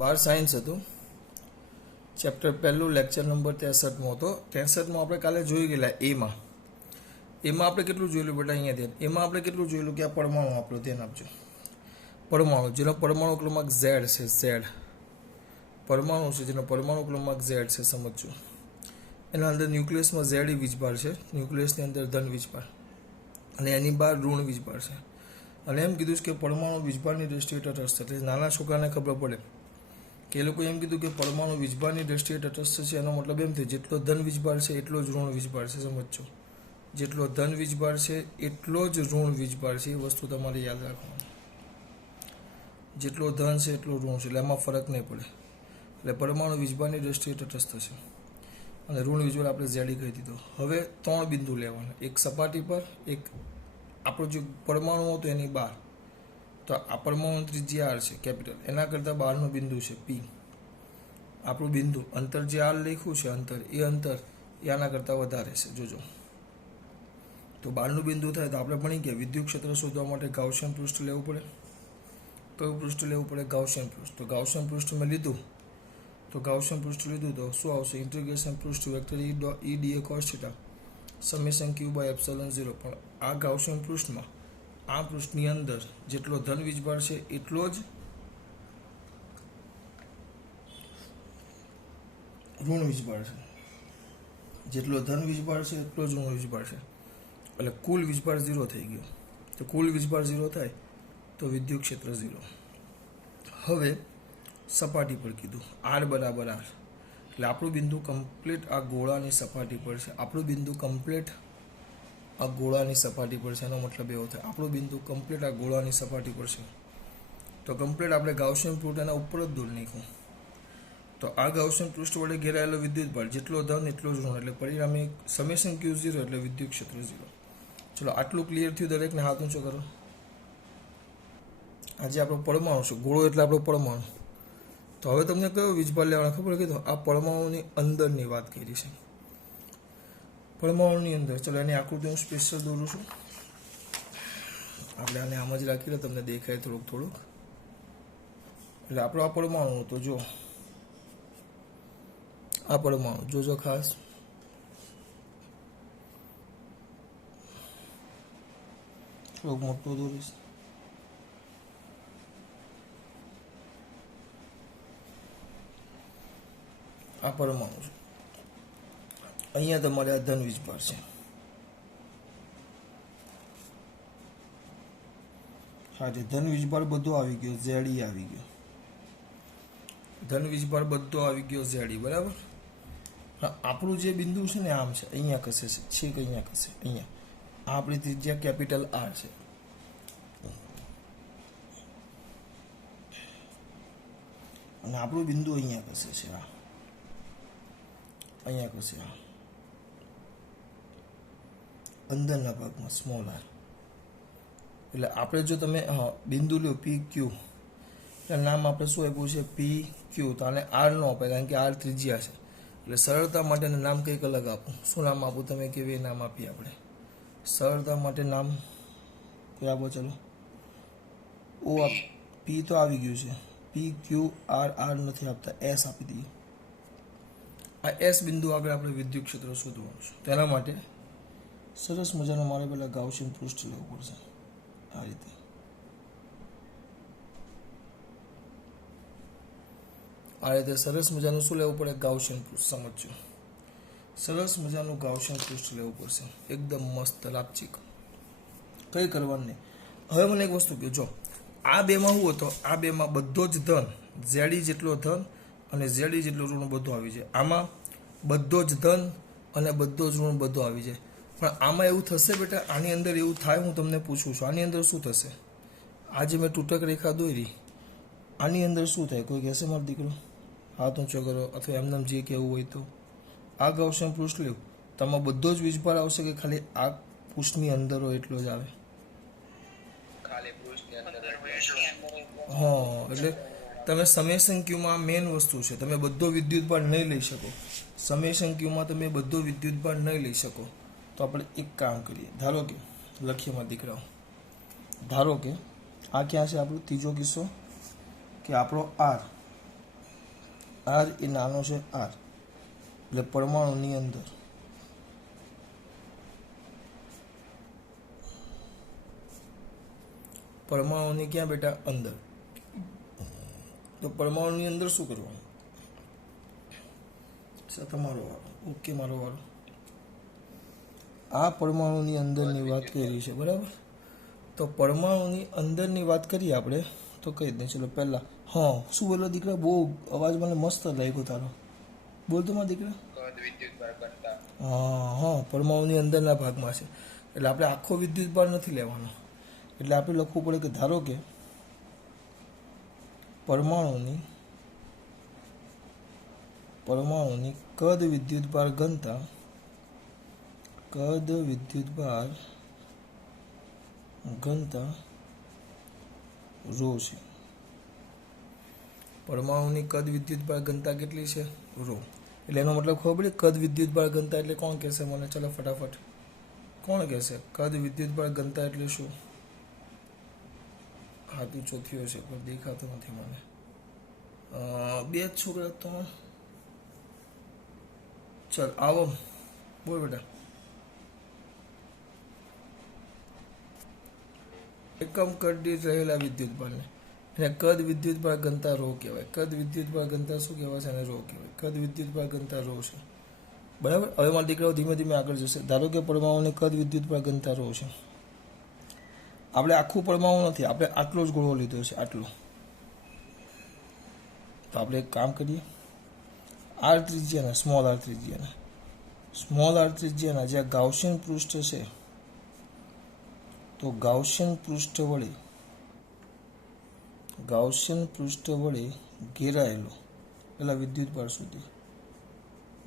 12 science હતું chapter પહેલું lecture number 63 હતો 63 આપણે કાલે જોઈ ગયેલા એમાં આપણે કેટલું જોયેલું બેટા અહીંયા ધ્યાન એમાં આપણે કેટલું જોયેલું કે આ પરમાણુ આપણું ધ્યાન આપજો પરમાણુ જેનો પરમાણુ ક્રમાંક Z છે Z પરમાણુ છે જેનો પરમાણુ ક્રમાંક Z છે સમજજો એના અંદર ન્યુક્લિયસમાં Z વીજભાર છે ન્યુક્લિયસની અંદર ધન વીજભાર અને એની બહાર ઋણ વીજભાર છે અને એમ કીધું કે પરમાણુ વીજભારની દ્રષ્ટિએ તટસ્થ એટલે નાના છોકરાને ખબર પડે કે એ લોકો એમ કીધું કે પરમાણુ વીજભારની દ્રષ્ટિએ તટસ્થ છે એનો મતલબ એમ થયો જેટલો ધન વીજભાર છે એટલો જ ઋણ વીજભાર છે સમજજો જેટલો ધન વીજભાર છે એટલો જ ઋણ વીજભાર છે એ વસ્તુ તમારે યાદ રાખવાની જેટલો ધન છે એટલો ઋણ છે એટલે એમાં ફરક નહીં પડે એટલે પરમાણુ વીજભારની દ્રષ્ટિએ તટસ્થ છે અને ઋણ વીજભાર આપણે ઝેડી કહી દીધો હવે 3 બિંદુ લેવાના એક સપાટી પર એક આપણો જે પરમાણુ હતો એની બહાર તો આ પરમાણુ ત્રિજ્યા R છે કેપિટલ એના કરતાં બહારનું બિંદુ છે P આપણું બિંદુ અંતર જે R લખ્યું છે અંતર એ આના કરતાં વધારે છે જોજો તો બહારનું બિંદુ થાય તો આપણે ભણી ગયા વિદ્યુત ક્ષેત્ર શોધવા માટે ગાઉસિયન પૃષ્ઠ લેવું પડે કયું પૃષ્ઠ લેવું પડે ગાઉસિયન પૃષ્ઠ તો ગાઉસિયન પૃષ્ઠ મેં લીધું તો શું આવશે ઇન્ટિગ્રેશન પૃષ્ઠ vector E dA cos θ summation Q by epsilon 0 પણ આ ગાઉસિયન પૃષ્ઠમાં આ પૃષ્ઠની અંદર જેટલો ધન વીજભાર છે એટલો જ ઋણ વીજભાર છે જેટલો ધન વીજભાર છે એટલો જ ઋણ વીજભાર છે એટલે કુલ વીજભાર 0 થઈ ગયો તો કુલ વીજભાર 0 થાય તો વિદ્યુત ક્ષેત્ર 0 હવે સપાટી પર કીધું R બરાબર R એટલે આપણું બિંદુ કમ્પ્લીટ આ ગોળાની સપાટી પર છે આપણું બિંદુ કમ્પ્લીટ આ ગોળાની સપાટી પર છે એનો મતલબ એવો થાય આપણું બિંદુ કમ્પ્લીટ આ ગોળાની સપાટી પર છે તો કમ્પ્લીટ આપણે ગાઉસિયન પૃષ્ઠ એના ઉપર જ દોરી નાખ્યું તો આ ગાઉસિયન પૃષ્ઠ વડે ઘેરાયેલો વિદ્યુત ભાર જેટલો ધન એટલો જ ઋણ એટલે પરિણામે સમેશન Q 0 એટલે વિદ્યુત ક્ષેત્ર 0 ચલો આટલું ક્લિયર થયું દરેકને હાથ ઊંચો કરો આજે આપણો પરમાણુ છે ગોળો એટલે આપણો પરમાણુ તો હવે તમને કયો વીજભાર લેવાનો ખબર કીધું આ પરમાણુની અંદરની વાત કરી છે પરમાણુની અંદર ચલો એની આકૃતિ હું સ્પેશિયલ દોરું છું આપણે આને આમ જ રાખી લો તમને દેખાય થોડુંક એટલે આપણો આ પરમાણુ તો જો આ પરમાણુ જોજો ખાસ થોડુંક મોટું દોરીશ આ પરમાણુ છે અહીંયા તમારે આ ધન વીજભાર છે હા જે ધન વીજભાર બધો આવી ગયો ઝેડી આવી ગયો ધન વીજભાર બધો આવી ગયો ઝેડી બરાબર હા આપણું જે બિંદુ છે ને આમ છે અહીંયા કશે છે છેક અહીંયા કશે અહીંયા આ આપણી ત્રિજ્યા કેપિટલ R છે અને આપણું બિંદુ અહીંયા કશે છે આ અહીંયા કશે આ અંદરના ભાગમાં સ્મોલ r એટલે આપણે જો તમે બિંદુ લો PQ એટલે નામ આપણે શું આપ્યું છે PQ તો આને R નો અપાય કારણ કે R ત્રિજ્યા છે એટલે સરળતા માટે નામ કંઈક અલગ આપું શું નામ આપું તમે કેવી નામ આપીએ આપણે સરળતા માટે નામ કઈ આપો ચલો O P તો આવી ગયું છે PQ R નથી આપતા S આપી દઈએ આ S બિંદુ આગળ આપણે વિદ્યુત ક્ષેત્ર શોધવાનું છે તેના માટે સરસ મજાનું મારે પહેલાં ગાઉસિયન પૃષ્ઠ લેવું પડશે આ રીતે સરસ મજાનું શું લેવું પડે ગાઉસિયન પૃષ્ઠ સમજજો સરસ મજાનું ગાઉસિયન પૃષ્ઠ લેવું પડશે એકદમ મસ્ત લાપચીક કંઈ કરવાનું નહીં હવે મને એક વસ્તુ કહો જો આ બેમાં શું હતો આ બેમાં બધો જ ધન ઝેડી જેટલો ધન અને ઝેડી જેટલું ઋણ બધું આવી જાય આમાં બધો જ ધન અને બધો જ ઋણ બધું આવી જાય પણ આમાં એવું થશે બેટા આની અંદર એવું થાય હું તમને પૂછું છું આની અંદર શું થશે આજે મેં તૂટક રેખા દોરી આની અંદર શું થાય કોઈ કહેશે મારો દીકરો હાથ ઊંચો કરો અથવા એમને જે કહેવું હોય તો આ ગાઉસિયન પૃષ્ઠ લેવું તો આમાં બધો જ વીજભાર આવશે કે ખાલી આ પૃષ્ઠની અંદર હોય એટલો જ આવે હા એટલે તમે સમેશન ક્યુમાં મેઇન વસ્તુ છે તમે બધો વિદ્યુતભાર નહીં લઈ શકો સમેશન ક્યુમાં તમે બધો વિદ્યુતભાર નહીં લઈ શકો તો આપણે એક કામ કરીએ ધારો કે લખીએમાં દીકરાઓ ધારો કે આ ક્યાં છે આપણો ત્રીજો કિસ્સો કે આપણો R આર એ નાનો છે આર, એટલે પરમાણુની અંદર પરમાણુની ક્યાં બેટા અંદર, તો પરમાણુની અંદર શું કરવાનું? તમારો વારો, ઓકે મારો વારો. આ પરમાણુની અંદરની વાત કરી છે બરાબર. તો પરમાણુની અંદરની વાત કરીએ આપણે તો કહી દઈએ. ચલો પહેલા હા શું બોલો દીકરા? બહુ અવાજ મને મસ્ત લાગ્યો તારો. બોલતો મારા દીકરા. હા પરમાણુની અંદરના ભાગમાં છે એટલે આપણે આખો વિદ્યુત ભાર નથી લેવાનો. એટલે આપણે લખવું પડે કે ધારો કે પરમાણુની કદ વિદ્યુતભાર ઘનતા રો છે. પરમાણુની કદ વિદ્યુતભાર ઘનતા કેટલી છે? રો. એટલે એનો મતલબ ખબર પડી? કદ વિદ્યુતભાર ઘનતા એટલે કોણ કહેશે મને? ચલો ફટાફટ કોણ કહેશે? કદ વિદ્યુતભાર ઘનતા એટલે શું? હાથ ઊંચો થયો છે પણ દેખાતો નથી મને. બે જ છોકરા તો ચલ આવો બોલ બેટા. એકમ કદ દીઠ રહેલા વિદ્યુતભારને એને કદ વિદ્યુતભાર ઘનતા રો કહેવાય. કદ વિદ્યુતભાર ઘનતા શું કહેવાય છે? અને રો કહેવાય. કદ વિદ્યુતભાર ઘનતા રો છે બરાબર. હવે મારા દીકરાઓ ધીમે ધીમે આગળ જશે. ધારો કે પરમાણુની કદ વિદ્યુતભાર ઘનતા રો છે. આપણે આખું પરમાણુ નથી, આપણે આટલો જ ગોળો લીધો છે, આટલો. તો આપણે એક કામ કરીએ, આર ત્રિજ્યાના સ્મોલ આર ત્રિજ્યાના જ્યાં ગાઉસિયન પૃષ્ઠ છે તો ગાઉસિયન પૃષ્ઠ વડે ઘેરાયેલો પેલા વિદ્યુતભાર સુધી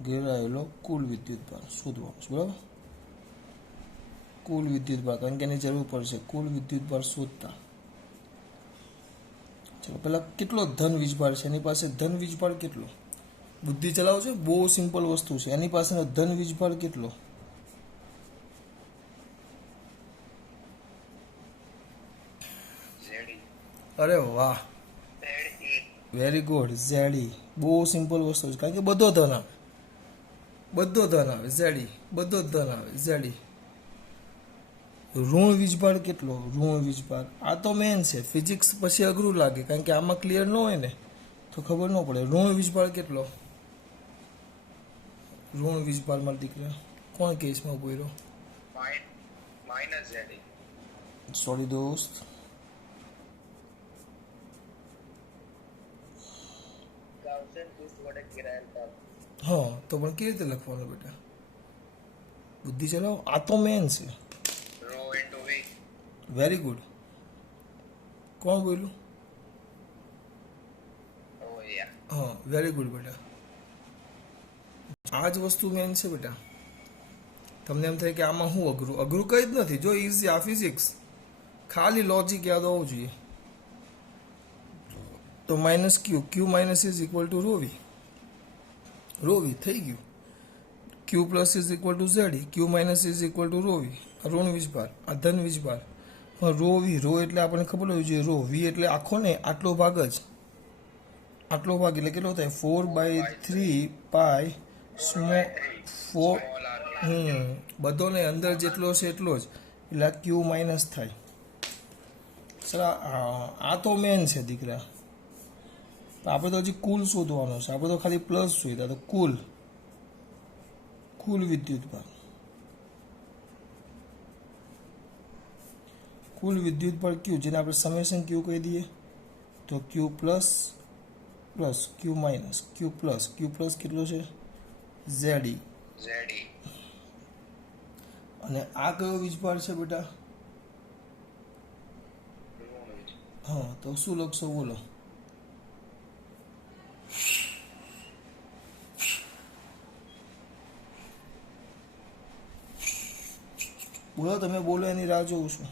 ઘેરાયેલો કુલ વિદ્યુતભાર શોધવાનો છે બરાબર. કુલ વિદ્યુતભાર, કારણ કે એની જરૂર પડશે. કુલ વિદ્યુતભાર શોધતા ચલો પેલા કેટલો ધન વીજભાર છે એની પાસે? ધન વીજભાર કેટલો? બુદ્ધિ ચલાવશે, બહુ સિમ્પલ વસ્તુ છે. એની પાસેનો ધન વીજભાર કેટલો? અરે વાહ, વેરી ગુડ. ઝેડી. બહુ સિમ્પલ વસ્તુ છે, કારણ કે બધો ધન આવે, ઝેડી, બધો જ ધન આવે, ઝેડી. ઋણ વીજભાર કેટલો? ઋણ વીજભાર આ તો મેન છે. ફિઝિક્સ પછી અઘરું લાગે, કારણ કે આમાં ક્લિયર ન હોય ને તો ખબર ન પડે. ઋણ વીજભાર કેટલો? ઋણ વીજભાર મારા દીકરા કોણ કેસમાં બોલ્યો? સોરી દોસ્ત. હા તો પણ કેવી રીતે લખવાનું બેટા? બુદ્ધિ ચલાવો, આ તો મેન છે. Very good. કોણ બોલ્યું? હા વેરી ગુડ બેટા. આ જ વસ્તુ મેન છે બેટા. તમને એમ થાય કે આમાં શું અઘરું? અઘરું કંઈ જ નથી. જો ઇઝી, આ ફિઝિક્સ, ખાલી લોજિક યાદ હોવું જોઈએ. તો minus q minus is equal to રોવી થઈ ગયું. Q plus is equal to Z. Q minus is equal to રોવી. આ ઋણ વીજભાર, આ ધન વીજભાર. રો એટલે આપણને ખબર હોવી જોઈએ. વી એટલે આખો ને આટલો ભાગ જ. આટલો ભાગ એટલે કેટલો થાય? 4/3 પાઈ સ્મોલ 4 બધોને અંદર જેટલો છે એટલો જ, એટલે આ ક્યુ માઇનસ થાય. સર આ તો મેન છે દીકરા. આપણે તો હજી કુલ શોધવાનો છે. આપણે તો ખાલી પ્લસ જોઈતા. તો કુલ વિદ્યુતભાર, ક્યુ, જેને આપણે સમેશન ક્યુ કહી દઈએ. તો ક્યુ પ્લસ ક્યુ માઇનસ ક્યુ પ્લસ કેટલો છે? ઝેડી. અને આ કયો વીજભાર છે બેટા? હા તો શું લખશો બોલો? બોલો, તમે બોલો, એની રાહ જોઉં છું.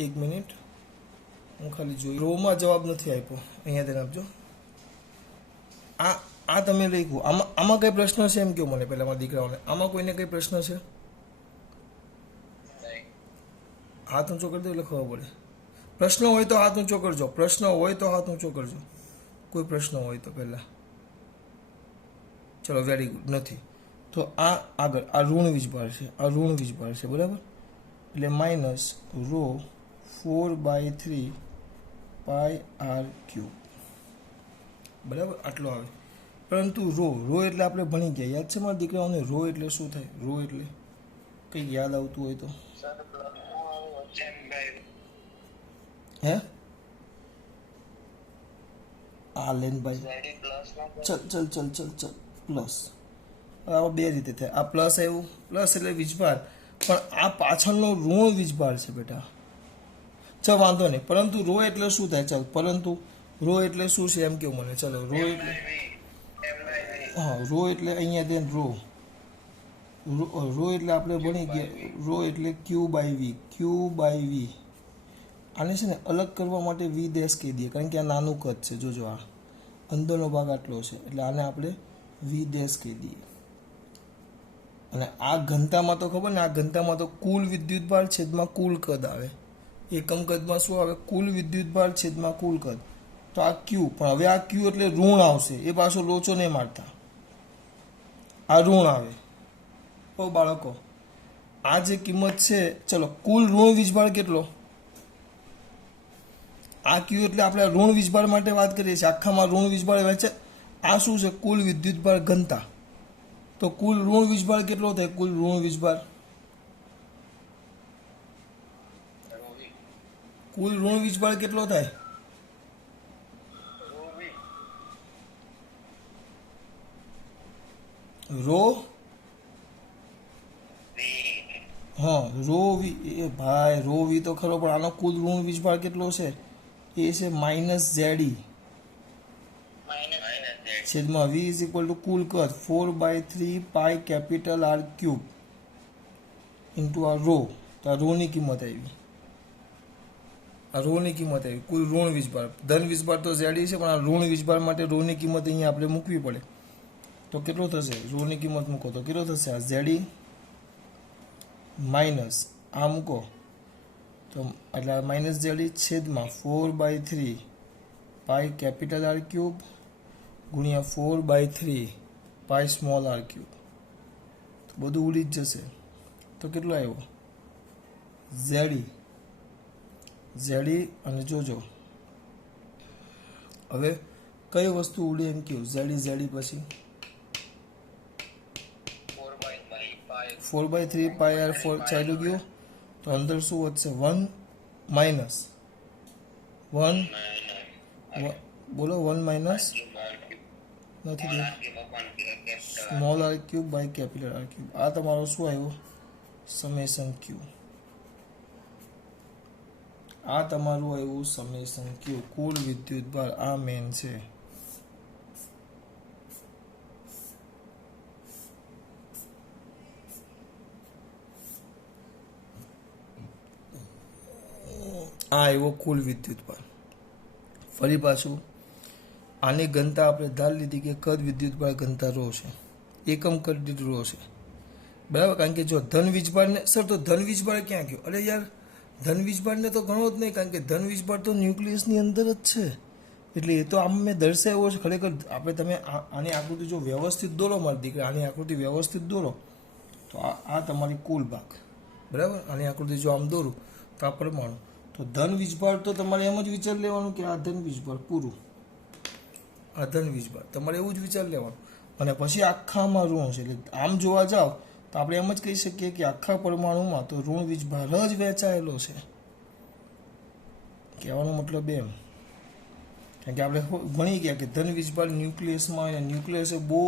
એક મિનિટ, હું ખાલી જોઈ. રોમાં જવાબ નથી આપ્યો, અહીંયા ધ્યાન આપજો. આ આ તમે લખ્યું, આમાં કઈ પ્રશ્ન છે એમ કહો મને પહેલા મારા દીકરાઓને, આમાં કોઈને કઈ પ્રશ્ન છે? હાથ ઊંચો કરી દો એટલે ખબર પડે. પ્રશ્ન હોય તો હાથ ઊંચો કરજો, પ્રશ્ન હોય તો હાથ ઊંચો કરજો. કોઈ પ્રશ્ન હોય તો પહેલા. ચલો વેરી ગુડ. નથી તો આ આગળ આ ઋણ વીજભાર છે, આ ઋણ વીજભાર છે બરાબર. એટલે minus row 4/3 pi r cube બરાબર આટલો આવે. પરંતુ રો રો એટલે આપણે ભણી ગયા, યાદ છે મારા દીકરાઓને રો એટલે શું થાય? રો એટલે કંઈક યાદ આવતું હોય તો હે આલેનભાઈ ચલ પ્લસ. આ બે રીતે થાય. આ પ્લસ આવ્યું, પ્લસ એટલે વીજભાર, પણ આ પાછળનો ઋણ વીજભાર છે બેટા. ચાલ વાંધો નહીં, પરંતુ રો એટલે શું થાય? ચાલ પરંતુ રો એટલે શું છે એમ કેવું મને. ચલો રો એટલે હા રો એટલે અહીંયા દે રો રો એટલે આપણે ભણી ગયા, રો એટલે ક્યુ/વી. આને છે ને અલગ કરવા માટે વી ડેશ કહી દઈએ, કારણ કે આ નાનું કદ છે. જોજો આ અંદરનો ભાગ આટલો છે એટલે આને આપણે વી ડેશ કહી દઈએ. અને આ ઘનતામાં તો ખબર ને, આ ઘનતામાં તો કુલ વિદ્યુતભાર છેદમાં કુલ કદ આવે. એકમ કદમાં શું આવે? કુલ વિદ્યુતભાર છેદમાં કુલ કદ. તો આ ક્યુ, પણ હવે આ ક્યુ એટલે ઋણ આવશે, એ પાછો લોચો નહીં મારતા, આ ઋણ આવે. ઓ બાળકો આ જે કિંમત છે, ચલો કુલ ઋણ વીજભાર કેટલો? આ ક્યુ એટલે આપણે ઋણ વીજભાર માટે વાત કરીએ છીએ, આખામાં ઋણ વીજભાર વહેંચે. આ શું છે? કુલ વિદ્યુતભાર ઘનતા. તો કુલ ઋણ વીજભાર કેટલો થાય? કુલ ઋણ વીજભાર, કુલ ઋણ વીજભાર કેટલો થાય? રો હા રો વી. એ ભાઈ રો વી તો ખરો, પણ આનો કુલ ઋણ વીજભાર કેટલો છે? એ છે -ZE છેદમાં V ઇઝ ઇક્વલ ટુ કુલ કદ 4/3 પાઈ કેપિટલ R ક્યુબ ઇન્ટુ આ રો. તો આ રોની કિંમત આવી, આ રોની કિંમત આવી. કુલ ઋણ વીજભાર, ધન વીજભાર તો ZE છે, પણ આ ઋણ વીજભાર માટે રોની કિંમત અહીંયા આપણે મૂકવી પડે. તો કેટલો થશે? રોની કિંમત મૂકો તો કેટલો થશે? આ ZE માઇનસ આ મૂકો તો એટલે -ZE છેદમાં 4/3 પાઈ કેપિટલ R ક્યુબ ગુણ્યા 4/3 પાઈ સ્મોલ r ક્યુબ. તો બધું ઉડી જ જશે. તો કેટલો આવ્યો? ZE અને જોજો હવે કઈ વસ્તુ ઉડે એમ કહ્યું. ZE પછી 4/3 પાઈ r 4 ચાલ્યું ગયું, તો અંદર શું વધશે? 1 માઇનસ 1 બોલો 1 માઇનસ નથી small r cube by capital R cube. આ તમારો શું આવ્યો? Summation q. આ તમારું આવ્યું સમેશન ક્યુ. કુલ વિદ્યુતભાર આ મેન છે. આ આવ્યો કુલ વિદ્યુતભાર. ફરી પાછું આની ઘનતા આપણે ધાર લીધી કે કદ વિદ્યુતભાર ઘનતા રો છે, એકમ કદ દીઠ રો છે બરાબર. કારણ કે જો ધન વીજભારને સર તો ધન વીજભાર ક્યાં ગયો? અરે યાર ધન વીજભારને તો ગણો જ નહીં, કારણ કે ધન વીજભાર તો ન્યુક્લિયસની અંદર જ છે. એટલે એ તો આમ મેં દર્શાવ્યો છે. ખરેખર આપણે તમે આની આકૃતિ જો વ્યવસ્થિત દોરો મારા દીકરા, આની આકૃતિ વ્યવસ્થિત દોરો તો આ તમારી કુલ ભાગ બરાબર. આની આકૃતિ જો આમ દોરું તો આ પરમાણુ. તો ધન વીજભાર તો તમારે એમ જ વિચાર લેવાનું કે આ ધન વીજભાર પૂરું, આ ધન વીજભાર તમારે એવું જ વિચાર લેવાનું. અને પછી આખામાં ઋણ છે. એટલે આમ જોવા જાઓ તો આપણે એમ જ કહી શકીએ કે આખા પરમાણુમાં તો ઋણ વીજભાર જ વહેંચાયેલો છે. કહેવાનો મતલબ એમ, કારણ કે આપણે ભણી ગયા કે ધન વીજભાર ન્યુક્લિયસમાં હોય, ન્યુક્લિયસ એ બહુ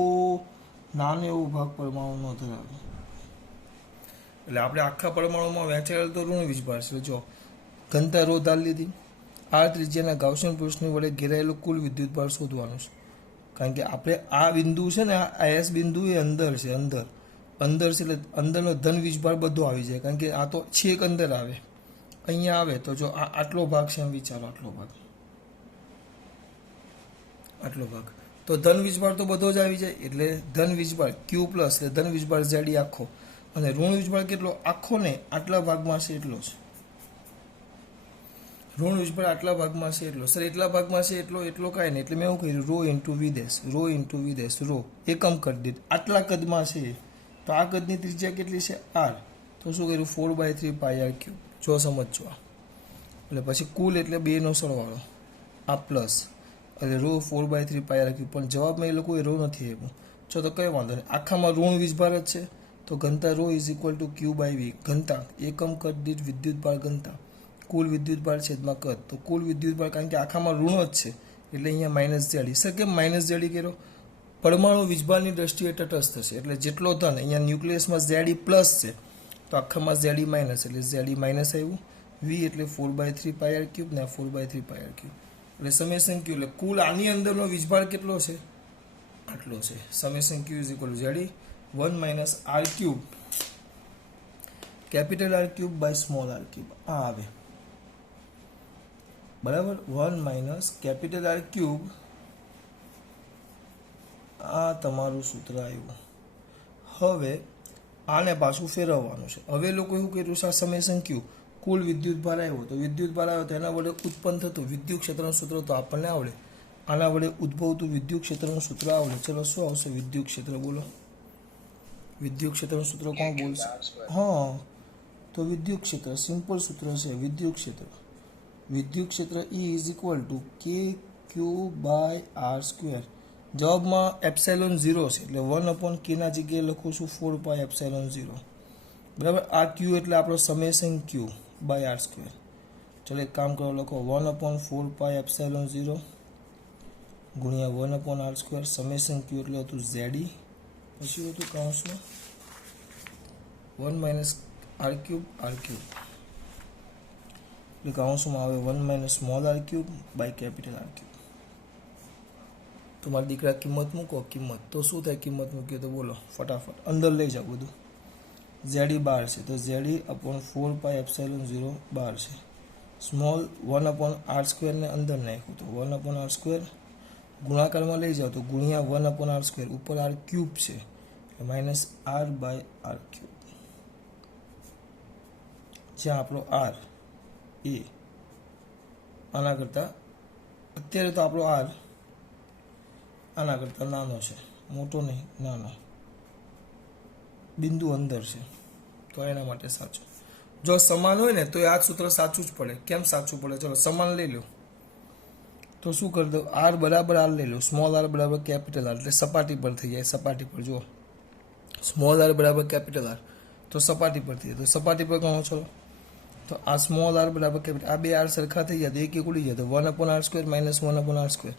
નાનો એવો ભાગ પરમાણુનો ધરાવે. એટલે આપણે આખા પરમાણુમાં વહેંચાયેલ તો ઋણ વીજભાર છે. જો ઘનતા રો ધાર લીધી, આ ત્રિજ્યાના ગાઉસિયન પૃષ્ઠની વડે ઘેરાયેલું કુલ વિદ્યુતભાર શોધવાનું છે. કારણ કે આપણે આ બિંદુ છે ને, આ એસ બિંદુ એ અંદર છે, અંદર છે. એટલે અંદરનો ધન વીજભાર બધો આવી જાય, કારણ કે આ તો છેક અંદર આવે. અહીંયા આવે તો જો આટલો ભાગ છે એમ વિચારો, આટલો ભાગ તો ધન વીજભાર તો બધો જ આવી જાય, એટલે ધન વીજભાર ક્યુ પ્લસ એટલે ધન વીજભાર ઝેડ આખો, અને ઋણ વીજભાર કેટલો આખો ને આટલા ભાગમાં છે એટલો છે, ઋણ વીજભાર આટલા ભાગમાં છે એટલો. સર એટલા ભાગમાં છે એટલો કાંઈ નહીં, એટલે મેં એવું કહ્યું રો ઇન્ટુ વિદેશ, રો ઇન્ટુ વિદેશ, રો એકમ કદ દીઠ આટલા કદમાં છે, તો આ કદની ત્રિજ્યા કેટલી છે આર, તો શું કર્યું 4/3 પાઈ આર ક્યુબ. જો સમજો આ, એટલે પછી કુલ એટલે 2નો સરવાળો આ પ્લસ, એટલે રો 4/3 પાઈ આર ક્યુબ. પણ જવાબમાં એ લોકોએ રો નથી આપ્યું. જો તો કઈ વાંધો નહીં, આખામાં ઋણ વીજભાર જ છે, તો ઘનતા rho is equal to q by v, ઘનતા એકમ કદ દીઠ વિદ્યુત ભાર ઘનતા, કુલ વિદ્યુત ભાર છેદમાં કદ. તો કુલ વિદ્યુત ભાર કારણ કે આખામાં ઋણ જ છે એટલે અહીંયા માઇનસ જેડી. સર કેમ માઇનસ જેડી કર્યો? પરમાણુ વીજભારની દ્રષ્ટિએ તટસ્થ છે, એટલે જેટલો ધન અહીંયા ન્યુક્લિયસમાં ઝેડી પ્લસ છે, તો આખામાં ઝેડી માઇનસ, એટલે ઝેડી માઇનસ આવ્યું. વી એટલે 4/3 પાઈ આર ક્યુબ ને 4/3 પાઈ આર ક્યુબ, એટલે સમેશન ક્યુ, એટલે કુલ આની અંદરનો વીજભાર કેટલો છે આટલો છે. Summation q is equal to ઝેડી 1 minus r cube capital R cube by small r cube, આ આવે બરાબર. 1 માઇનસ કેપિટલ આર ક્યુબ, આ તમારું સૂત્ર આવ્યું. હવે આને પાછું ફેરવવાનું છે. હવે લોકો એવું કર્યું છે આ સમેશન ક્યુ, કુલ વિદ્યુત ભાર આવ્યો, તો વિદ્યુત ભાર આવ્યો તો એના વડે ઉત્પન્ન થતું વિદ્યુત ક્ષેત્રનું સૂત્ર તો આપણને આવડે, આના વડે ઉદ્ભવતું વિદ્યુત ક્ષેત્રનું સૂત્ર આવડે. ચલો શું આવશે વિદ્યુત ક્ષેત્ર, બોલો વિદ્યુત ક્ષેત્રનું સૂત્ર કોણ બોલશે? હા, તો વિદ્યુત ક્ષેત્ર સિમ્પલ સૂત્ર છે. વિદ્યુત ક્ષેત્ર E ઇઝ ઇક્વલ ટુ કે ક્યુ બાય આર સ્ક્વેર. જવાબમાં એપ્સાઇલોન 0 છે, એટલે 1/k ના જગ્યાએ લખું છું 4 પાઈ એપ્સાઇલોન 0, બરાબર. આ ક્યુ એટલે આપણો summation q by r square. ચલો એક કામ કરો, લખો 1/4 પાઈ એપ્સાઇલોન 0 ગુણ્યા 1/r સ્ક્વેર. સમેશન ક્યુ એટલે હતું ઝેડી, પછી હતું કાઉન્સમાં 1 માઇનસ આર ક્યુબ એટલે કાઉન્સમાં આવે 1 minus small r cube by capital R cube. તો મારા દીકરા કિંમત મૂકો, કિંમત તો શું થાય? કિંમત મૂકીએ તો બોલો ફટાફટ અંદર લઈ જાઓ બધું. ઝેડી 12 છે, તો ઝેડી અપોન 4 પાઈ એપ્સાઇલોન 0 12 છે. સ્મોલ 1/r સ્ક્વેરને અંદર નાખ્યું તો 1/r સ્ક્વેર, ગુણાકારમાં લઈ જાઓ તો ગુણ્યા 1/r સ્ક્વેર, ઉપર આર ક્યુબ છે minus r by r cube, જ્યાં આપણો આર એ આના કરતાં અત્યારે તો આપણો આર આના કરતાં નાનો છે, મોટો નહીં નાનો, બિંદુ અંદર છે, તો એના માટે સાચું. જો સમાન હોય ને તો આ સૂત્ર સાચું જ પડે. કેમ સાચું પડે? ચલો સમાન લઈ લો તો શું કરી દો, આર બરાબર આર લઈ લો, સ્મોલ આર બરાબર કેપિટલ આર, એટલે સપાટી પર થઈ જાય. સપાટી પર જુઓ, સ્મોલ આર બરાબર કેપિટલ આર, તો સપાટી પર થઈ જાય. તો સપાટી પર ગણો ચલો, તો આ સ્મોલ આર બરાબર કેપિટલ, આ બે આર સરખા થઈ જાય તો એક ઉડી જાય, તો 1/r square minus 1/r square.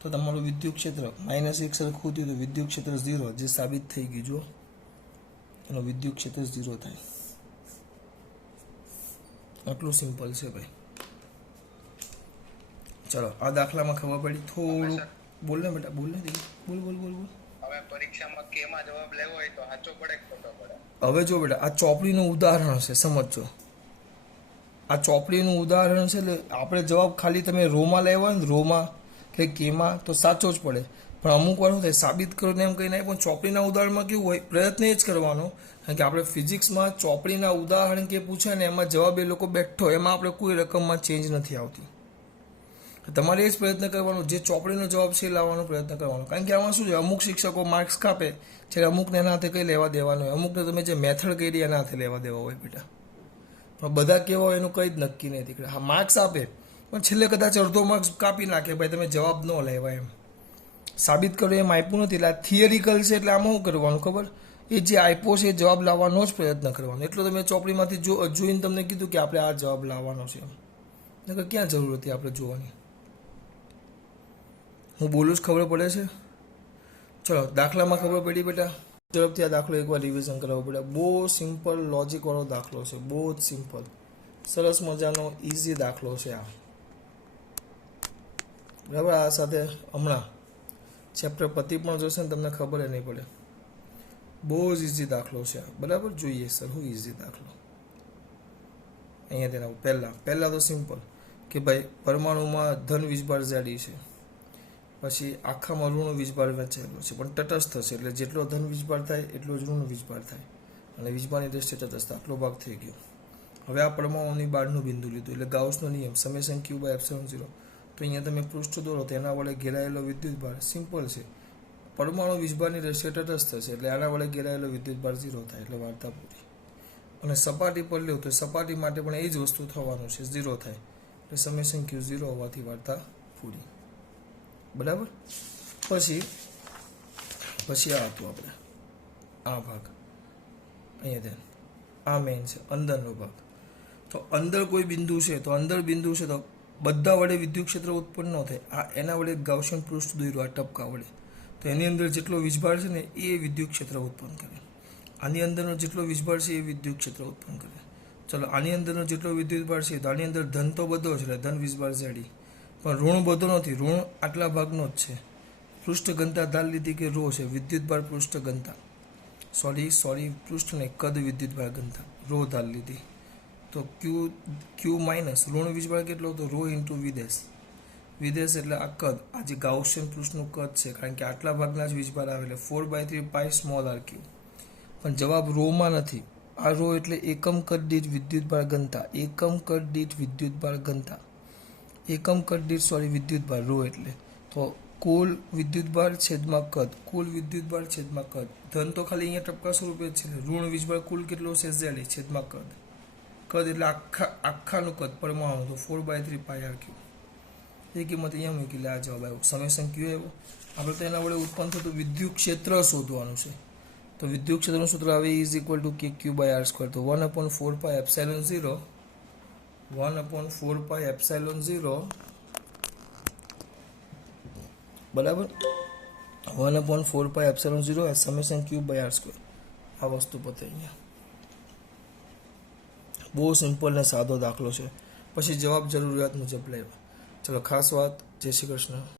તો તમારું વિદ્યુત ક્ષેત્ર -1 સરખું થયું તો વિદ્યુત ક્ષેત્ર 0, જે સાબિત થઈ ગયું. જો એનો વિદ્યુત ક્ષેત્ર 0 થાય. આટલું સિમ્પલ છે ભાઈ. ચલો આ દાખલામાં ખબર પડી થોડું. બોલ ને બેટા, બોલ ને બોલ. હવે પરીક્ષામાં કે માં જવાબ લેવો હોય તો સાચો પડે કે ખોટો પડે? હવે જો બેટા, આ ચોપડીનું ઉદાહરણ છે, સમજો. આ ચોપડીનું ઉદાહરણ છે, એટલે આપણે જવાબ ખાલી તમે રોમાં લેવા ને, રોમાં કે કેમાં, તો સાચો જ પડે. પણ અમુક વાર શું થાય, સાબિત કરો ને એમ કહીને, પણ ચોપડીના ઉદાહરણમાં કેવું હોય, પ્રયત્ન એ જ કરવાનો. કારણ કે આપણે ફિઝિક્સમાં ચોપડીના ઉદાહરણ કે પૂછે ને એમાં જવાબ એ લોકો બેઠો, એમાં આપણે કોઈ રકમમાં ચેન્જ નથી આવતી. તમારે એ જ પ્રયત્ન કરવાનો, જે ચોપડીનો જવાબ છે એ લાવવાનો પ્રયત્ન કરવાનો. કારણ કે આમાં શું છે, અમુક શિક્ષકો માર્ક્સ કાપે છે, અમુકને એના હાથે કંઈ લેવા દેવાનું હોય, અમુકને તમે જે મેથડ કરી એના હાથે લેવા દેવા હોય બેટા. પણ બધા કેવા હોય એનું કંઈ જ નક્કી નથી. હા, માર્ક્સ આપે પણ છેલ્લે કદાચ અડધો માર્ક્સ કાપી નાખે, ભાઈ તમે જવાબ ન લેવા, એમ સાબિત કરો એમ આપ્યું નથી. એટલે આ થિયરિકલ છે, એટલે આમાં શું કરવાનું ખબર, એ જે આપ્યો છે એ જવાબ લાવવાનો જ પ્રયત્ન કરવાનો. એટલો તમે ચોપડીમાંથી જોઈને તમને કીધું કે આપણે આ જવાબ લાવવાનો છે, એમ ક્યાં જરૂર હતી આપણે જોવાની? હું બોલું જ ખબર પડે છે. ચલો દાખલામાં ખબર પડી બેટા? તરફથી આ દાખલો એકવાર રિવિઝન કરાવવો પડે. બહુ સિમ્પલ લોજિકવાળો દાખલો છે, બહુ જ સિમ્પલ, સરસ મજાનો ઇઝી દાખલો છે આ, બરાબર. આ સાથે હમણાં ચેપ્ટર પતિ પણ જોશે ને તમને ખબર નહીં પડે. બહુ જ ઇઝી દાખલો છે આ, બરાબર. જોઈએ સર હું ઇઝી દાખલો અહીંયા તેના પહેલાં તો સિમ્પલ કે ભાઈ પરમાણુમાં ધન વીજભાર ઝેડી છે, પછી આખામાં ઋણ વીજભાર વહેંચાયેલો છે પણ તટસ્થ છે, એટલે જેટલો ધન વીજભાર થાય એટલો જ ઋણ વીજભાર થાય, અને વીજભારની દ્રષ્ટિએ તટસ્થ આટલો ભાગ થઈ ગયો. હવે આ પરમાણુની બહારનું બિંદુ લીધું એટલે ગાઉસનો નિયમ સમેશન ક્યુ બાય એપ્સિલોન 0. તો અહીંયા તમે પૃષ્ઠ દોરો તો એના વડે ઘેરાયેલો વિદ્યુતભાર સિમ્પલ છે, પરમાણુ વીજભારની દ્રષ્ટિએ તટસ્થ છે એટલે આના વડે ઘેરાયેલો વિદ્યુતભાર 0 થાય એટલે વાર્તા પૂરી. અને સપાટી પર લેવું તો સપાટી માટે પણ એ જ વસ્તુ થવાનું છે, 0 થાય એટલે સમેશન ક્યુ 0 હોવાથી વાર્તા પૂરી. બરાબર. પછી આ હતું આપણે આ ભાગ અહીંયા ધ્યાન, આ મેઇન છે અંદરનો ભાગ. તો અંદર કોઈ બિંદુ છે તો બધા વડે વિદ્યુત ક્ષેત્ર ઉત્પન્ન ન થાય. આ એના વડે ગાઉસિયન પૃષ્ઠ દોર્યું આ ટપકા વડે, તો એની અંદર જેટલો વીજભાર છે ને એ વિદ્યુત ક્ષેત્ર ઉત્પન્ન કરે. આની અંદરનો જેટલો વીજભાર છે એ વિદ્યુત ક્ષેત્ર ઉત્પન્ન કરે. ચલો આની અંદરનો જેટલો વિદ્યુતભાર છે તો આની અંદર ધન તો બધો છે એટલે ધન વીજભાર ઝેડી, પણ ઋણ બધો નથી, ઋણ આટલા ભાગનો જ છે. પૃષ્ઠ ઘનતા ધાર લીધી કે રો છે, વિદ્યુતભાર પૃષ્ઠ ઘનતા સોરી પૃષ્ઠ ને કદ વિદ્યુતભાર ઘનતા રો ધાર લીધી. તો ક્યુ માઇનસ ઋણ વીજભાર કેટલો હતો, રો ઇન્ટુ વિદેશ એટલે આ કદ, આ જે ગાઉસિયન પૃષ્ઠનું કદ છે, કારણ કે આટલા ભાગના જ વીજભાર આવે એટલે 4/3 પાઈ સ્મોલ આર ક્યુ. પણ જવાબ રોમાં નથી, આ રો એટલે એકમ કદ દીઠ વિદ્યુતભાર ઘનતા, વિદ્યુતભાર રો એટલે તો કુલ વિદ્યુતભાર છેદમાં કદ, ધન તો ખાલી અહીંયા ટપકા સ્વરૂપે જ છે, ઋણ વીજભાર કુલ કેટલો છે ઝેડ છેદમાં કદ એટલે આખાનું કદ પરમાણુ તો 4/3 પાઈ આર ક્યુ. એ કિંમત અહીંયા મૂકી એટલે આ જવાબ આવ્યો સમેશન ક્યુ આવ્યો. આપણે તો એના વડે ઉત્પન્ન થતું વિદ્યુત ક્ષેત્ર શોધવાનું છે. તો વિદ્યુત ક્ષેત્રનું સૂત્ર આવે ઇઝ ઇક્વલ ટુ કે ક્યુ બાય આર સ્ક્વેર. તો 1/4 પાઈ એપ્સિલોન 0 બરાબર 1/4 pi epsilon 0 summation q by r square. આ વસ્તુ પતે અહીંયા. બહુ સિમ્પલ ને સાદો દાખલો છે. પછી જવાબ જરૂરિયાત મુજબ લેવા. ચલો ખાસ વાત. જય શ્રી કૃષ્ણ.